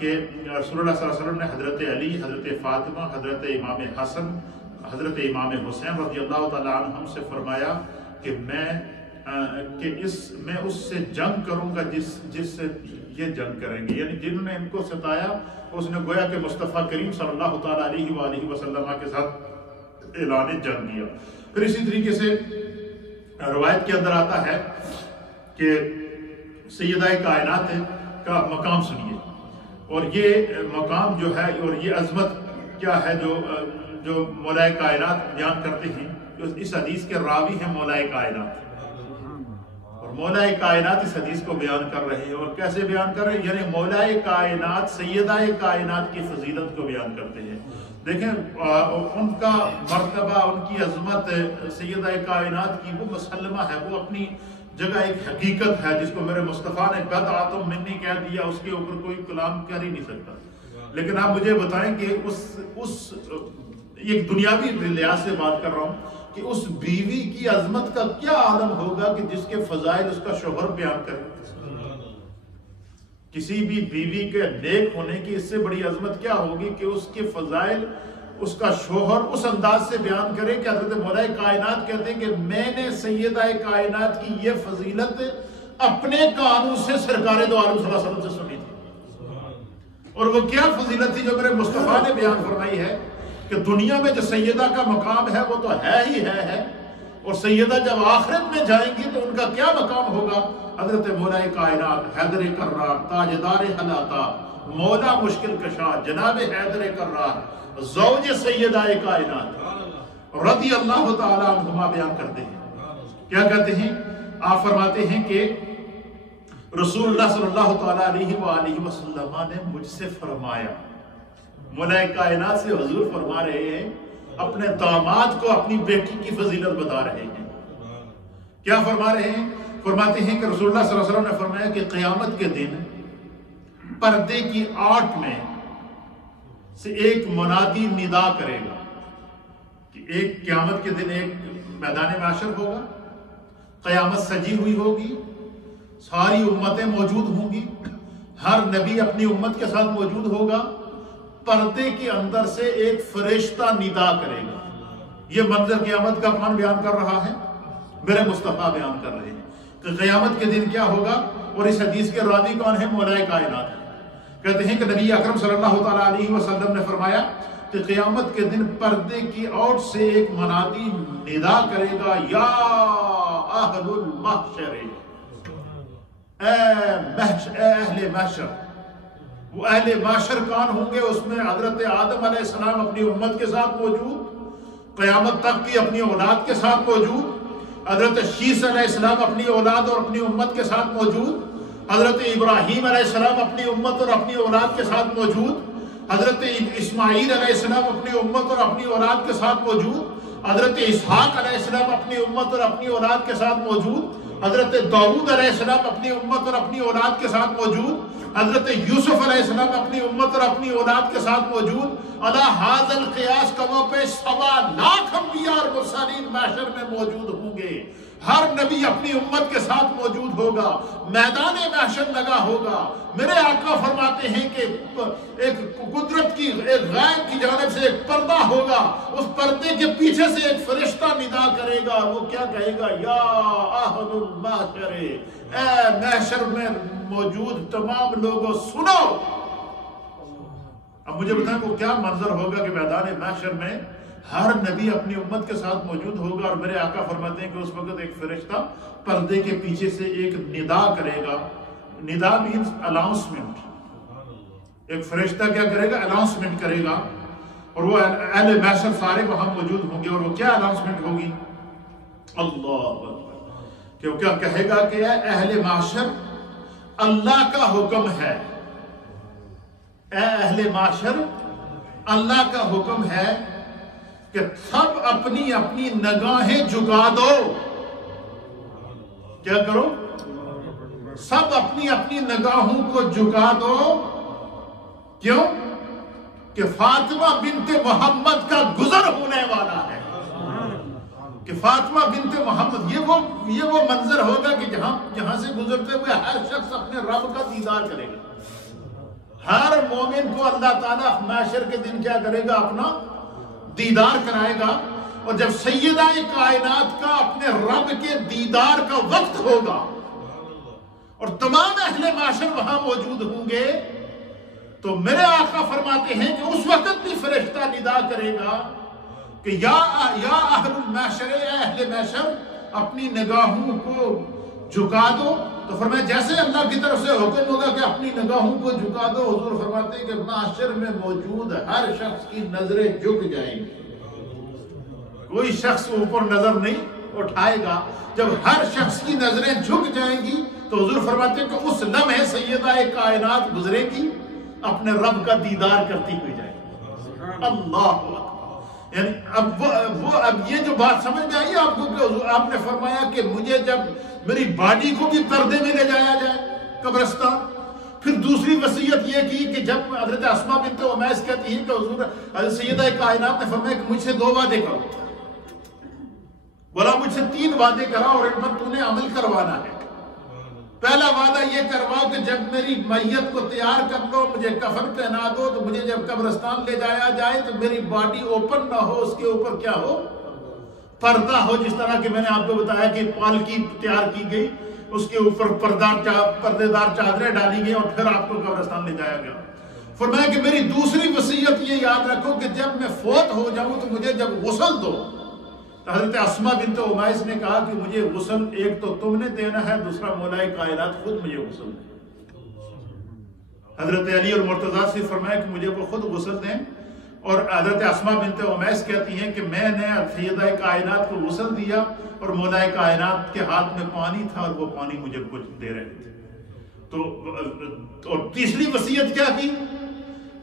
کہ رسول اللہ صلی اللہ علیہ وسلم نے حضرت علی، حضرت فاطمہ، حضرت امام حسن، حضرت امام حسین رضی اللہ تعالیٰ عنہم سے فرمایا کہ میں اس سے جنگ کروں گا جس سے یہ جنگ کریں گے. یعنی جنہوں نے ان کو ستایا اس نے گویا کہ مصطفیٰ کریم صلی اللہ تعالیٰ علیہ وآلہ وسلم کے ساتھ اعلان جنگ کیا. پھر اسی طریقے سے روایت کے اندر آتا ہے کہ سیدہ کائنات کا مقام سنیے، اور یہ مقام جو ہے اور یہ عظمت کیا ہے جو مولا کائنات بیان کرتے ہیں. جو اس حدیث کے راوی ہیں مولا کائنات، اور مولا کائنات اس حدیث کو بیان کر رہے ہیں، اور کیسے بیان کر رہے ہیں؟ یعنی مولا کائنات سیدہ کائنات کی فضیلت کو بیان کرتے ہیں۔ دیکھیں ان کا مرتبہ، ان کی عظمت سیدہ کائنات کی وہ مسلمہ ہے، وہ اپنی جگہ ایک حقیقت ہے جس کو میرے مصطفیٰ نے بدعۃ منی کہہ دیا، اس کے اوپر کوئی کلام کر ہی نہیں سکتا۔ لیکن آپ مجھے بتائیں کہ اس ایک دنیاوی لحاظ سے بات کر رہا ہوں کہ اس بیوی کی عظمت کا کیا عالم ہوگا کہ جس کے فضائل اس کا شوہر بیان کرے۔ کسی بھی بیوی کے نیک ہونے کی اس سے بڑی عظمت کیا ہوگی کہ اس کے فضائل اس کا شوہر اس انداز سے بیان کرے کہ حضرت مولا کائنات کہتے ہیں کہ میں نے سیدہ کائنات کی یہ فضیلت اپنے کانوں سے سرکار دو عالم صلی اللہ علیہ وسلم سے سنی تھی۔ اور وہ کیا فضیلت تھی جو میرے مصطفیٰ نے بیان فرمائی ہے کہ دنیا میں جو سیدہ کا مقام ہے وہ تو ہے ہی ہے، اور سیدہ جب آخرت میں جائیں گی تو ان کا کیا مقام ہوگا؟ حضرت مولا کائنات حیدر کرار تاجدار حلاتا مولا مشکل کشا جناب حیدر کرار زوج سیدہ کائنات رضی اللہ تعالیٰ عنہما بیان کرتے ہیں۔ کیا کہتے ہیں؟ آپ فرماتے ہیں کہ رسول اللہ صلی اللہ تعالیٰ علیہ وآلہ وسلم نے مجھ سے فرمایا، مولا کائنات سے حضور فرما رہے ہیں، اپنے داماد کو اپنی بیٹی کی فضیلت بتا رہے ہیں۔ کیا فرما رہے ہیں؟ فرماتے ہیں کہ رسول اللہ صلی اللہ علیہ وسلم نے فرمایا کہ قیامت کے دن پردے کی آٹ میں سے ایک منادی ندا کرے گا کہ ایک قیامت کے دن ایک میدان معاشر ہوگا، قیامت سجی ہوئی ہوگی، ساری امتیں موجود ہوں گی، ہر نبی اپنی امت کے ساتھ موجود ہوگا، پردے کے اندر سے ایک فرشتہ ندا کرے گا۔ یہ منظر قیامت کا کون بیان کر رہا ہے؟ میرے مصطفیٰ بیان کر رہے ہیں کہ قیامت کے دن کیا ہوگا، اور اس حدیث کے راوی کون ہے؟ مولا کائنات۔ کہتے ہیں کہ نبی اکرم صلی اللہ تعالیٰ علیہ وسلم نے فرمایا کہ قیامت کے دن پردے کی اوٹ سے ایک منادی ندا کرے گا، یا اہل المحشر، اے اہل محشر۔ وہ اہل محشر کون ہوں گے؟ اس میں حضرت آدم علیہ السلام اپنی امت کے ساتھ موجود، قیامت تک کی اپنی اولاد کے ساتھ موجود، حضرت شیس علیہ السلام اپنی اولاد اور اپنی امت کے ساتھ موجود، حضرت ابراہیم علیہ السلام اپنی امت اور اپنی اولاد کے ساتھ موجود، حضرت اسماعیل علیہ السلام اپنی امت اور اپنی اولاد کے ساتھ موجود، حضرت اسحاق علیہ السلام اپنی امت اور اپنی اولاد کے ساتھ موجود، حضرت داؤد علیہ السلام اپنی امت اور اپنی اولاد کے ساتھ موجود، حضرت یوسف علیہ السلام اپنی امت اور اپنی اولاد کے ساتھ موجود۔ علی ھذا القیاس کموں پہ 1.25 لاکھ انبیاء اور مرسلین محشر میں موجود ہوں گے، ہر نبی اپنی امت کے ساتھ موجود ہوگا، میدان محشر لگا ہوگا۔ میرے آقا فرماتے ہیں کہ ایک قدرت کی، ایک غائب کی جانب سے ایک پردہ ہوگا، اس پردے کے پیچھے سے ایک فرشتہ ندا کرے گا، وہ کیا کہے گا؟ یا اہل المحشر، اے محشر میں موجود تمام لوگوں سنو۔ اب مجھے بتائیں وہ کیا منظر ہوگا کہ میدان محشر میں ہر نبی اپنی امت کے ساتھ موجود ہوگا، اور میرے آقا فرماتے ہیں کہ اس وقت ایک فرشتہ پردے کے پیچھے سے ایک ندا کرے گا۔ ندا مینز اناؤنسمنٹ۔ ایک فرشتہ کیا کرے گا؟ اناؤنسمنٹ کرے گا، اور وہ اہل محشر سارے وہاں موجود ہوں گے، اور وہ کیا اناؤنسمنٹ ہوگی؟ اللہ اکبر، کہ وہ کیا کہے گا کہ اے اہل محشر، اللہ کا حکم ہے، اے اہل محشر، اللہ کا حکم ہے کہ سب اپنی اپنی نگاہیں جھکا دو۔ کیا کرو؟ سب اپنی اپنی نگاہوں کو جھکا دو۔ کیوں؟ کہ فاطمہ بنت محمد کا گزر ہونے والا ہے، کہ فاطمہ بنت محمد، یہ وہ منظر ہوگا کہ جہاں سے گزرتے ہوئے ہر شخص اپنے رب کا دیدار کرے گا۔ ہر مومن کو اللہ تعالیٰ محشر کے دن کیا کرے گا؟ اپنا دیدار کرائے گا، اور جب سیدہ کائنات کا اپنے رب کے دیدار کا وقت ہوگا اور تمام اہل معاشر وہاں موجود ہوں گے، تو میرے آقا فرماتے ہیں کہ اس وقت بھی فرشتہ ندا کرے گا کہ یا اہل المحشر، اے اہل محشر، اپنی نگاہوں کو جھکا دو۔ تو فرمایا جیسے اللہ کی طرف سے حکم ہوگا کہ اپنی نگاہوں کو جھکا دو، حضور فرماتے ہیں کہ محشر میں موجود ہر شخص کی نظریں جھک جائیں گی، کوئی شخص اوپر نظر نہیں اٹھائے گا، جب ہر شخص کی نظریں جھک جائیں گی تو حضور فرماتے ہیں کہ اس لمحے سیدہ کائنات گزرے گی اپنے رب کا دیدار کرتی ہوئی جائے گی۔ اللہ اکبر۔ یعنی اب یہ جو بات سمجھ میں آئی آپ کو کہ حضور آپ نے فرمایا کہ مجھے جب میری باڈی کو بھی پردے میں لے جایا جائے قبرستان، پھر دوسری وصیت یہ کی کہ جب حضرت اسماء بنت امیس کہتی ہیں کہ حضور حضرت سیدہ کائنات نے فرمایا کہ مجھ سے 2 وعدے کرو، بولا مجھ سے 3 وعدے کرا اور ان پر تو نے عمل کروانا ہے۔ پہلا وعدہ یہ کرواؤ کہ جب میری میت کو تیار کر لو، مجھے کفن پہنا دو، تو مجھے جب قبرستان لے جایا جائے تو میری باڈی اوپن نہ ہو، اس کے اوپر کیا ہو؟ پردہ ہو، جس طرح کہ میں نے آپ کو بتایا کہ پالکی تیار کی گئی، اس کے اوپر پردے دار چادریں ڈالی گئی اور پھر آپ کو قبرستان لے جایا گیا۔ فرمایا کہ میری دوسری وصیت یہ یاد رکھو کہ جب میں فوت ہو جاؤں تو مجھے جب غسل دو۔ حضرت اسماء بنت امیس نے کہا کہ مجھے غسل ایک تو تم نے دینا ہے، دوسرا مولا کائنات خود مجھے غسل دے۔ حضرت علی اور مرتضیٰ سے فرمایا کہ مجھے وہ خود غسل دیں، اور حضرت اسماء بنت امیس کہتی ہیں کہ میں نے سیدہ کائنات کو غسل دیا اور مولا کائنات کے ہاتھ میں پانی تھا اور وہ پانی مجھے کچھ دے رہے تھے۔ تو اور تیسری وصیت کیا کی؟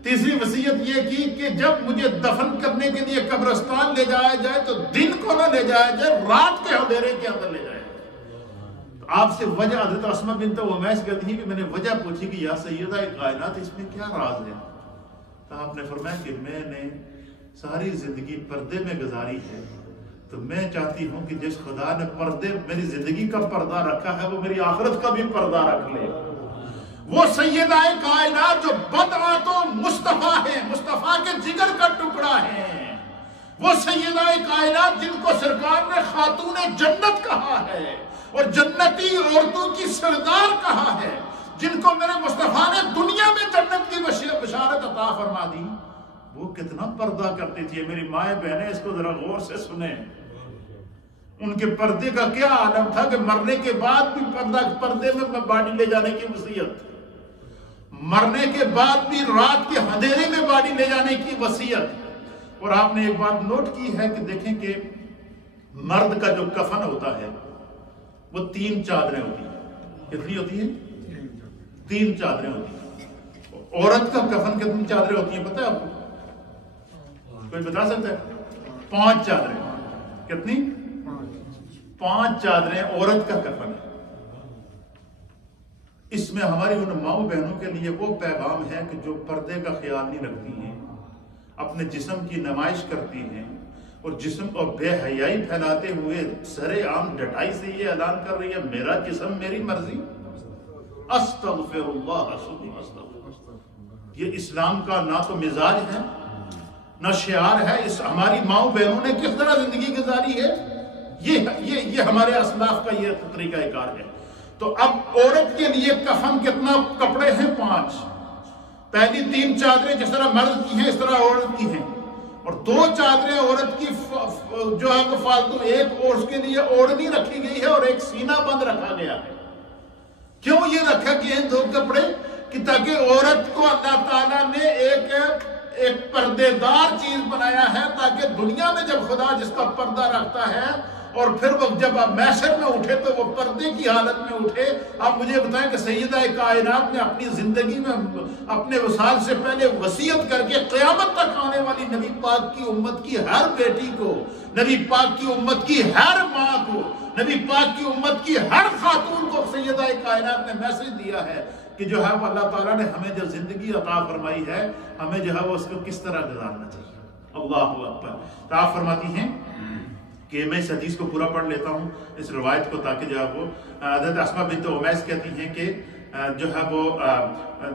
تیسری وصیت یہ کی کہ جب مجھے دفن کرنے کے لیے قبرستان لے جایا جائے تو دن کو نہ لے جایا جائے، رات کے اندھیرے کے اندر لے جایا جائے۔ تو آپ سے وجہ حضرت اسماء بنت امیس کہتی ہیں کہ میں نے وجہ پوچھی کہ یا سیدہ کائنات اس میں کیا راز ہے؟ تو آپ نے فرمایا کہ میں نے ساری زندگی پردے میں گزاری ہے، تو میں چاہتی ہوں کہ جس خدا نے میری زندگی کا پردہ رکھا ہے وہ میری آخرت کا بھی پردہ رکھ لے۔ وہ سیدہ کائنات جو بدعات و مصطفیٰ ہیں، مصطفیٰ کے جگر کا ٹکڑا ہے، وہ سیدہ کائنات جن کو سرکار نے خاتون جنت کہا ہے اور جنتی عورتوں کی سردار کہا ہے، جن کو میرے مصطفیٰ نے دنیا میں جنت کی بشارت عطا فرما دی، وہ کتنا پردہ کرتی تھی۔ میری مائیں بہنیں اس کو ذرا غور سے سنیں، ان کے پردے کا کیا عالم تھا کہ مرنے کے بعد بھی پردے میں باڈی لے جانے کی وصیت، مرنے کے بعد بھی رات کے اندھیرے میں باڈی لے جانے کی وصیت۔ اور آپ نے ایک بات نوٹ کی ہے کہ دیکھیں کہ مرد کا جو کفن ہوتا ہے وہ 3 چادریں ہوتی ہیں۔ کتنی ہوتی ہیں؟ 3 چادریں ہوتی ہیں۔ عورت کا کفن کتنی چادریں ہوتی ہیں پتہ ہے آپ کو؟ کوئی بتا سکتا ہے؟ 5 چادریں۔ کتنی؟ 5 چادریں عورت کا کفن ہے۔ اس میں ہماری ان ماؤں بہنوں کے لیے وہ پیغام ہے کہ جو پردے کا خیال نہیں رکھتی ہیں، اپنے جسم کی نمائش کرتی ہیں اور جسم کو بے حیائی پھیلاتے ہوئے سر عام ڈٹائی سے یہ اعلان کر رہی ہے میرا جسم میری مرضی، استغفر اللہ ثم استغفر۔ یہ اسلام کا نہ تو مزاج ہے نہ شعار ہے۔ ہماری ماؤں بہنوں نے کس طرح زندگی گزاری ہے، یہ ہمارے اسلاف کا یہ طریقہ کار ہے۔ تو اب عورت کے لیے کفن کتنا کپڑے ہیں؟ 5۔ پہلی 3 چادریں جس طرح مرد کی ہیں اس طرح عورت کی ہیں، اور 2 چادریں عورت کی جو ہے وہ فالتو، ایک اور اس کے لیے اوڑھنی رکھی گئی ہے اور ایک سینہ بند رکھا گیا ہے۔ کیوں یہ رکھا گیا ہیں 2 کپڑے؟ کہ تاکہ عورت کو اللہ تعالیٰ نے ایک پردے دار چیز بنایا ہے، تاکہ دنیا میں جب خدا جس کا پردہ رکھتا ہے اور پھر وہ جب آپ محشر میں اٹھے تو وہ پردے کی حالت میں اٹھے۔ آپ مجھے بتائیں کہ سیدہ کائنات نے اپنی زندگی میں اپنے وصال سے پہلے وصیت کر کے قیامت تک آنے والی نبی پاک کی امت کی ہر بیٹی کو، نبی پاک کی امت کی ہر ماں کو، نبی پاک کی امت کی ہر خاتون کو سیدہ کائنات نے میسج دیا ہے کہ جو ہے وہ اللہ تعالیٰ نے ہمیں جو زندگی عطا فرمائی ہے ہمیں جو ہے وہ اس کو کس طرح گزارنا چاہیے۔ اللہ اکبر۔ تو آپ فرماتی ہیں کہ میں اس حدیث کو پورا پڑھ لیتا ہوں اس روایت کو، تاکہ جو ہے وہ حضرت اسماء بنت امیس کہتی ہیں کہ جو ہے وہ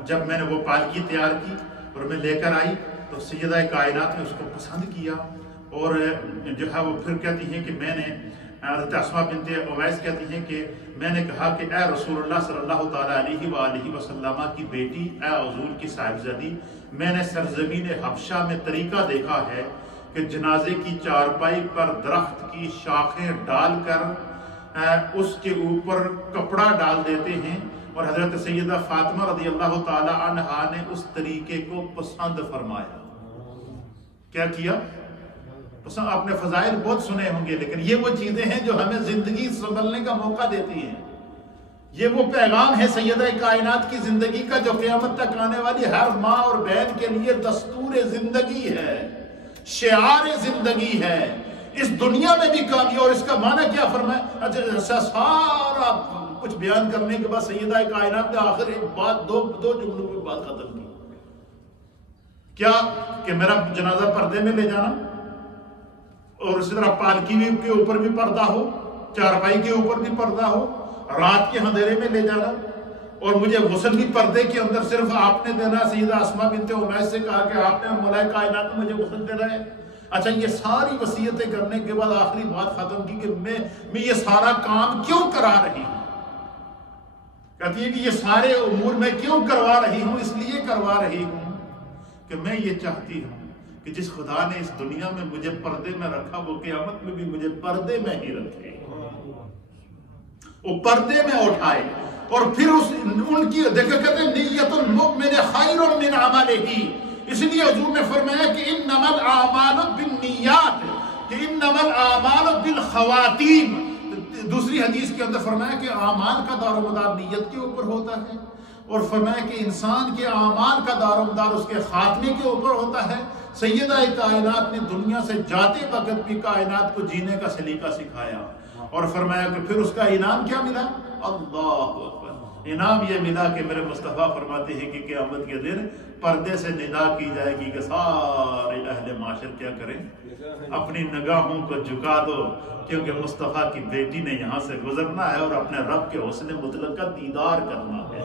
جب میں نے وہ پالکی تیار کی اور میں لے کر آئی تو سیدہ کائنات نے اس کو پسند کیا، اور جو ہے وہ پھر کہتی ہیں کہ میں نے حضرت اسماء بنت امیس کہتی ہیں کہ میں نے کہا کہ اے رسول اللہ صلی اللہ تعالیٰ علیہ وآلہ وسلم کی بیٹی، اے حضور کی صاحبزادی، میں نے سرزمین حبشہ میں طریقہ دیکھا ہے کہ جنازے کی چارپائی پر درخت کی شاخیں ڈال کر اس کے اوپر کپڑا ڈال دیتے ہیں، اور حضرت سیدہ فاطمہ رضی اللہ تعالی عنہا نے اس طریقے کو پسند فرمایا۔ کیا کیا؟ تو آپ نے فضائل بہت سنے ہوں گے، لیکن یہ وہ چیزیں ہیں جو ہمیں زندگی سنبھلنے کا موقع دیتی ہیں. یہ وہ پیغام ہے سیدہ کائنات کی زندگی کا جو قیامت تک آنے والی ہر ماں اور بہن کے لیے دستور زندگی ہے، شعار زندگی ہے، اس دنیا میں بھی کامیاب. اور اس کا معنی کیا فرمایا؟ اچھا سارا کچھ بیان کرنے کے بعد سیدہ کائنات نے آخر ایک بات دو جملوں کی بات ختم کی. کیا کہ میرا جنازہ پردے میں لے جانا، اور اسی طرح پالکی کے اوپر بھی پردہ ہو، چارپائی کے اوپر بھی پردہ ہو، رات کے اندھیرے میں لے جانا، اور مجھے غسل بھی پردے کے اندر صرف آپ نے دینا. سیدہ اسماء بنت عمیس سے کہا کہ آپ نے مولا کائنات مجھے غسل دینا ہے. اچھا یہ ساری وصیتیں کرنے کے بعد آخری بات ختم کی کہ میں یہ سارا کام کیوں کرا رہی ہوں. کہتی ہے کہ یہ سارے امور میں کیوں کروا رہی ہوں؟ اس لیے کروا رہی ہوں کہ میں یہ چاہتی ہوں کہ جس خدا نے اس دنیا میں مجھے پردے میں رکھا وہ قیامت میں بھی مجھے پردے میں ہی رکھے، وہ پردے میں اٹھائے. اور پھر ان کی دیکھو کہتے ہیں نیت المؤمن خیر من عملہ. اس لیے حضور نے فرمایا کہ انما الاعمال بالنیات، کہ انما الاعمال بالخواتیم. دوسری حدیث کے اندر فرمایا کہ اعمال کا دار و مدار نیت کے اوپر ہوتا ہے، اور فرمایا کہ انسان کے اعمال کا دار و مدار اس کے خاتمے کے اوپر ہوتا ہے. سیدہ کائنات نے دنیا سے جاتے وقت بھی کائنات کو جینے کا سلیقہ سکھایا، اور فرمایا کہ پھر اس کا انعام کیا ملا؟ اللہ اکبر. انعام یہ ملا کہ میرے مصطفیٰ فرماتے ہیں کہ قیامت کے دن پردے سے ندا کی جائے گی کہ سارے اہل معاشر کیا کریں؟ اپنی نگاہوں کو جھکا دو، کیونکہ مصطفیٰ کی بیٹی نے یہاں سے گزرنا ہے اور اپنے رب کے حسن مطلق کا دیدار کرنا ہے.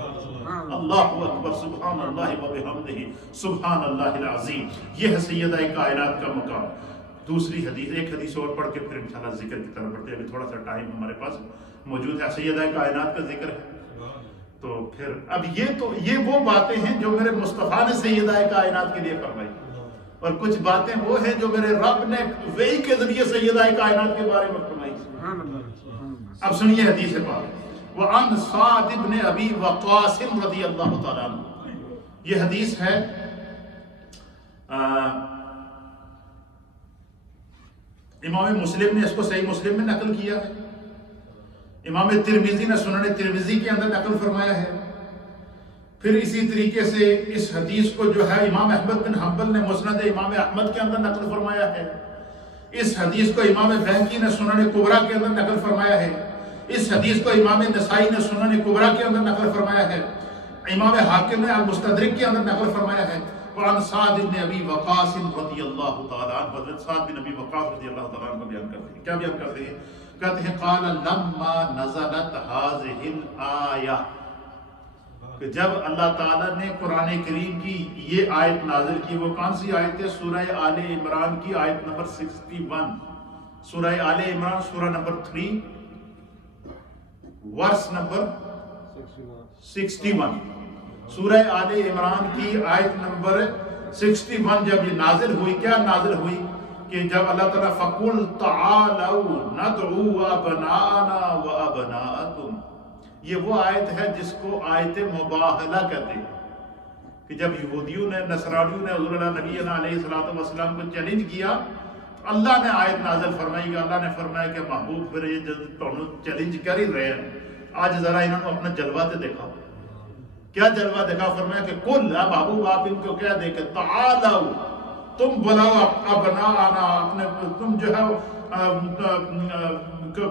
اللہ اکبر، سبحان اللہ و بحمدہ، سبحان اللہ العظیم. یہ ہے سیدہ کائنات کا مقام. دوسری حدیث، ایک حدیث اور پڑھ کے پھر انشاءاللہ ذکر کی طرف بڑھتے ہیں. ابھی تھوڑا سا ٹائم ہمارے پاس موجود ہے. سیدہ کائنات کا ذکر ہے تو پھر اب یہ وہ باتیں ہیں جو میرے مصطفیٰ نے سیدہ کائنات کے لیے فرمائی، اور کچھ باتیں وہ ہیں جو میرے رب نے وحی کے ذریعے سیدہ کائنات کے بارے میں فرمائی. اب سنیے حدیث پاک. وعن سعد بن ابی وقاص رضی اللہ تعالیٰ عنہ. یہ حدیث ہے امام مسلم نے اس کو صحیح مسلم میں نقل کیا ہے، امام ترمذی نے سنن ترمذی کے اندر نقل فرمایا ہے. پھر اسی طریقے سے اس حدیث کو جو ہے امام احمد بن حنبل نے مسند امام احمد کے اندر نقل فرمایا ہے. اس حدیث کو امام بہقی نے سنن کبریٰ کے اندر نقل فرمایا ہے. اس حدیث کو امام نسائی نے سنن کبریٰ کے اندر نقل فرمایا ہے. امام حاکم نے المستدرک کے اندر نقل فرمایا ہے. وعن سعد بن ابی وقاص رضی اللہ تعالیٰ عنہ. حضرت سعد بن ابی وقاص رضی اللہ تعالیٰ عنہ بیان کرتے ہیں. کیا بیان کرتے ہیں؟ کہتے ہیں قال لما نزلت هذه الآیہ، کہ جب اللہ تعالیٰ نے قرآن کریم کی یہ آیت نازل کی. وہ کون سی آیت ہے؟ سورہ آل عمران کی آیت نمبر 61. سورہ آل عمران سورہ نمبر 3 ورس نمبر 61. سورہ آل عمران کی آیت نمبر 61 جب یہ نازل ہوئی، کیا نازل ہوئی؟ کہ جب اللہ تعالیٰ فَقُلْ تَعَالَوْا نَدْعُوا أَبْنَاءَنَا وَأَبْنَاءَكُمْ، یہ وہ آیت ہے جس کو آیت مباہلہ کہتے ہیں. کہ جب یہودیوں نے، نصرانیوں نے حضور اللہ نبی علیہ السلام کو چیلنج کیا، اللہ نے آیت نازل فرمائی. کہ اللہ نے فرمایا کہ محبوب پھر یہ چیلنج کر ہی رہے ہیں، آج ذرا انہوں نے اپنا جلوہ تے دیکھا. کیا جلوہ دیکھا؟ فرمایا کہ قل، محبوب آپ ان کو کیا دے کہ تعالوا، تم بلاؤ ابناءنا، اپنے تم جو ہے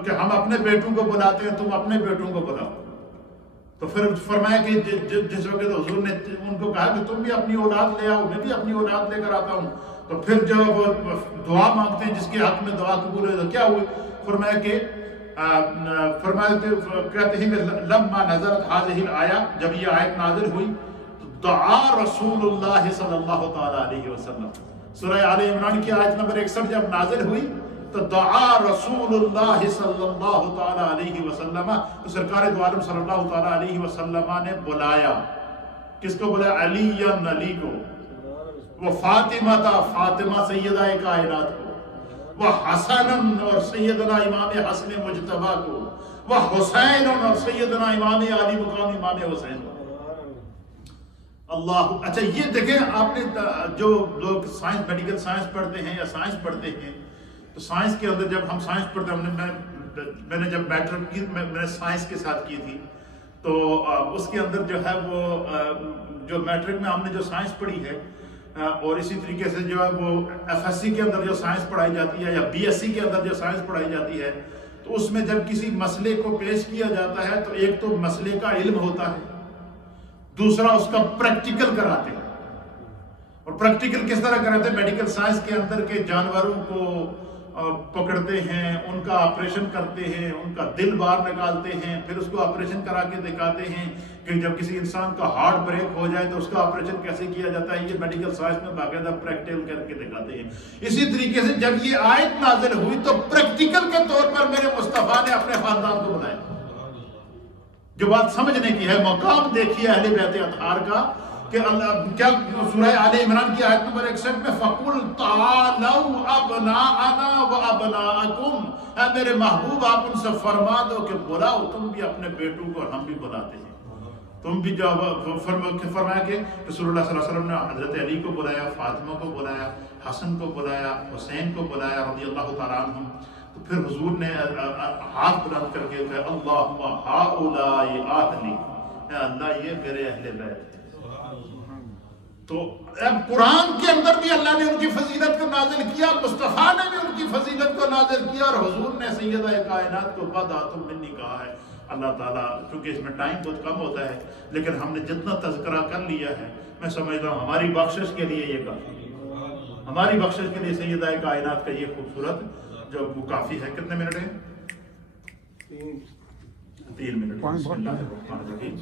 کہ ہم اپنے بیٹوں کو بلاتے ہیں، تم اپنے بیٹوں کو بلاؤ. تو پھر فرمایا کہ جس وقت حضور نے ان کو کہا کہ تم بھی اپنی اولاد لے آؤ، میں بھی اپنی اولاد لے کر آتا ہوں. تو پھر جب وہ دعا مانگتے ہیں جس کے حق میں دعا قبول ہے، تو کیا ہوئی؟ فرمایا کہ کہتے ہیں کہ لما نزلت هذه الآیہ، جب یہ آیت نازل ہوئی تو دعا رسول اللہ صلی اللہ تعالیٰ علیہ وسلم. سورہ آل عمران کی آیت نمبر 61 جب نازل ہوئی تو دعا رسول اللہ صلی اللہ تعالیٰ علیہ وسلم، تو سرکار دو عالم صلی اللہ تعالیٰ علیہ وسلم نے بلایا. کس کو بلایا؟ علی کو. وہ فاطمہ تھا، فاطمہ سیدہ کائنات کو. وہ حسن اور سیدنا امام حسن مجتبیٰ کو. وہ حسین اور سیدنا امام علی مقام امام حسین. اللہ. اچھا یہ دیکھیں، آپ نے جو لوگ سائنس، میڈیکل سائنس پڑھتے ہیں یا سائنس پڑھتے ہیں، تو سائنس کے اندر جب ہم سائنس پڑھتے ہیں، میں نے جب میٹرک کی میں نے سائنس کے ساتھ کی تھی، تو اس کے اندر جو ہے وہ جو میٹرک میں ہم نے جو سائنس پڑھی ہے، اور اسی طریقے سے جو ہے وہ ایف ایس سی کے اندر جو سائنس پڑھائی جاتی ہے یا بی ایس سی کے اندر جو سائنس پڑھائی جاتی ہے، تو اس میں جب کسی مسئلے کو پیش کیا جاتا ہے تو ایک تو مسئلے کا علم ہوتا ہے، دوسرا اس کا پریکٹیکل کراتے ہیں. اور پریکٹیکل کس طرح کراتے ہیں؟ میڈیکل سائنس کے اندر کے جانوروں کو پکڑتے ہیں، ان کا آپریشن کرتے ہیں، ان کا دل باہر نکالتے ہیں، پھر اس کو آپریشن کرا کے دکھاتے ہیں کہ جب کسی انسان کا ہارٹ بریک ہو جائے تو اس کا آپریشن کیسے کیا جاتا ہے. یہ میڈیکل سائنس میں باقاعدہ پریکٹیکل کر کے دکھاتے ہیں. اسی طریقے سے جب یہ آیت نازل ہوئی تو پریکٹیکل کے طور پر میرے مصطفیٰ نے اپنے خاندان کو بلایا. جو بات سمجھنے کی ہے، مقام دیکھیے اہل بیت اطہار کا کہ اللہ کیا سورہ آل عمران کی آیت نمبر 61 میں فَقُلْ تَعَالَوْا أَبْنَاءَنَا وَأَبْنَاءَكُمْ، اے میرے محبوب آپ ان سے فرما دو کہ بلاؤ تم بھی اپنے بیٹوں کو اور ہم بھی بلاتے ہیں. تم بھی جو فرمایا کہ رسول اللہ صلی اللہ علیہ وسلم نے حضرت علی کو بلایا، فاطمہ کو بلایا، حسن کو بلایا، حسین کو بلایا رضی اللہ تعالیٰ عنہم. تو پھر حضور نے ہاتھ بلند کر کے کہا اللہم ہؤلاء اہلی، اے اللہ یہ میرے اہل بیت ہیں. تو اب قرآن کے اندر بھی اللہ نے ان کی فضیلت کو نازل کیا، مصطفیٰ نے بھی ان کی فضیلت کو نازل کیا، اور حضور نے سیدہ کائنات کو بدعتم منی کہا ہے. اللہ تعالیٰ چونکہ اس میں ٹائم بہت کم ہوتا ہے، لیکن ہم نے جتنا تذکرہ کر لیا ہے میں سمجھتا ہوں ہماری بخشش کے لیے یہ کافی، ہماری بخشش کے لیے سیدہ کائنات کا یہ خوبصورت جو وہ کافی ہے. کتنے منٹ ہیں؟ 3 منٹ. بسم اللہ الرحمن الرحیم.